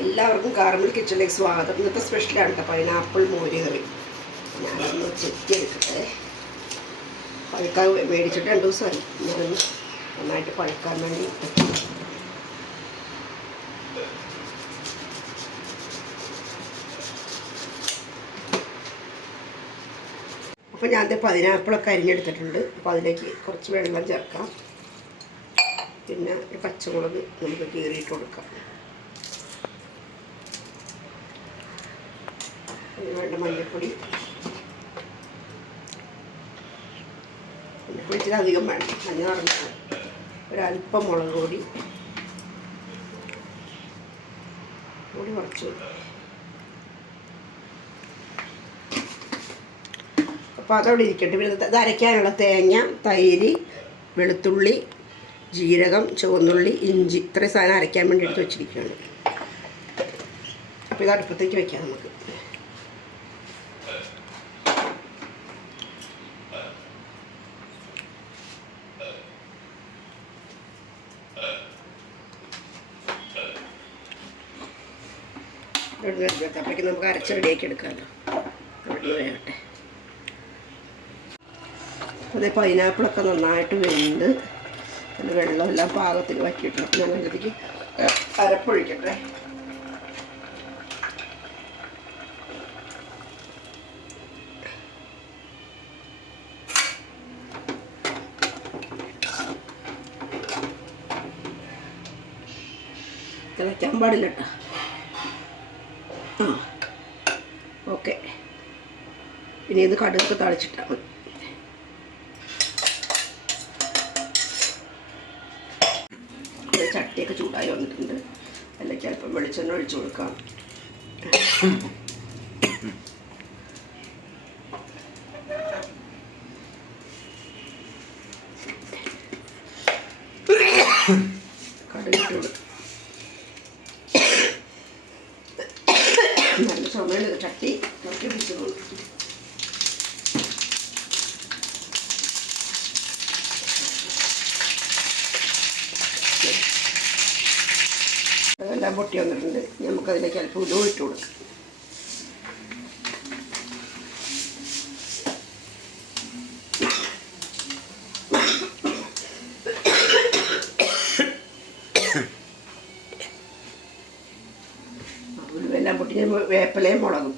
എല്ലാവർക്കും കാർമൽ കിച്ചണിലേക്ക് സ്വാഗതം. ഇന്നത്തെ സ്പെഷ്യലാണ് കേട്ടോ പൈനാപ്പിൾ മോര് കറി. ഞാനൊന്ന് ചെത്തി എടുക്കട്ടെ പഴുക്കാൻ മേടിച്ചിട്ട് രണ്ട് ദിവസമായി. ഞാനൊന്ന് നന്നായിട്ട് പഴുക്കാൻ വേണ്ടി. അപ്പോൾ ഞാൻ ദേ പതിനാപ്പിളൊക്കെ അരിഞ്ഞെടുത്തിട്ടുണ്ട്. അപ്പോൾ അതിലേക്ക് കുറച്ച് വെള്ളം ചേർക്കാം. പിന്നെ പച്ചമുളക് നമുക്ക് കീറിയിട്ട് കൊടുക്കാം. വേണ്ട മല്ലിപ്പൊടി മല്ലിപ്പൊടി ഇച്ചിരി അധികം വേണം നിറഞ്ഞാൽ ഒരല്പം മുളക് പൊടി. പൊടി കുറച്ച് അപ്പോൾ അതവിടെ ഇരിക്കട്ടെ. പിന്നെ അരയ്ക്കാനുള്ള തേങ്ങ തൈര് വെളുത്തുള്ളി ജീരകം ചുവന്നുള്ളി ഇഞ്ചി ഇത്രയും സാധനം അരയ്ക്കാൻ വേണ്ടി എടുത്ത് വെച്ചിരിക്കുകയാണ്. അപ്പോൾ ഇത് അടുപ്പത്തേക്ക് വയ്ക്കാം നമുക്ക്. അപ്പോഴേക്കും നമുക്ക് അരച്ച റെഡിയാക്കി എടുക്കാമല്ലോ. അവിടെ വേകട്ടെ അതേ പൈനാപ്പിളൊക്കെ നന്നായിട്ട് വെന്ത് വെള്ളം വെള്ളമെല്ലാം പാകത്തിൽ വറ്റിയിട്ടുണ്ട്. അപ്പം ഞാൻ അതിലേക്ക് അരപ്പൊഴിക്കട്ടെ. തിളയ്ക്കാൻ പാടില്ല കേട്ടോ. ഓക്കെ. ഇനി ഇത് കടുകൊക്കെ തളിച്ചിട്ടാൽ മതി. ചട്ടിയൊക്കെ ചൂടായി വന്നിട്ടുണ്ട്. അല്ലെങ്കിൽ അല്പം വെളിച്ചെണ്ണ ഒഴിച്ചു കൊടുക്കാം. കടുകിട്ട് കൊടുക്കാം. ചുമയുണ്ട് ചട്ടി ചട്ടി പിടിച്ചു കൊടുക്കും. അതെല്ലാം പൊട്ടി വന്നിട്ടുണ്ട്. നമുക്കതിലേക്ക് അല്പം ഇട്ട് കൊടുക്കാം. ഉലുവെല്ലാം പൊട്ടി വേപ്പലയും മുളകും.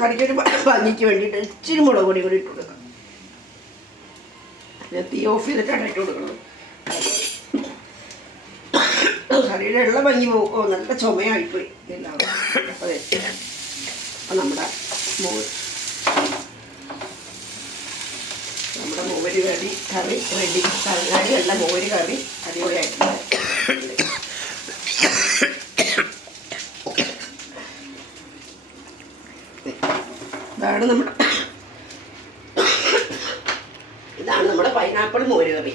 കറിക്കൊരു ഭംഗിക്ക് വേണ്ടിയിട്ട് ഇച്ചിരി മുളക് പൊടി കൂടി ഇട്ട് കൊടുക്കാം. ഞാൻ തീ ഓഫ് ചെയ്തിട്ടാണ് ഇട്ട് കൊടുക്കുന്നത്. കറിയുടെ ഉള്ള ഭംഗി പോകും നല്ല ചുമയായിപ്പോയി. അപ്പം നമ്മുടെ മോര്. നമ്മുടെ മോര് കറി കറി റെഡി കറി അല്ല മോര് കറി അടിപൊളിയായിട്ടുണ്ട്. ഇതാണ് നമ്മുടെ ഇതാണ് നമ്മുടെ പൈനാപ്പിൾ മോര് കറി.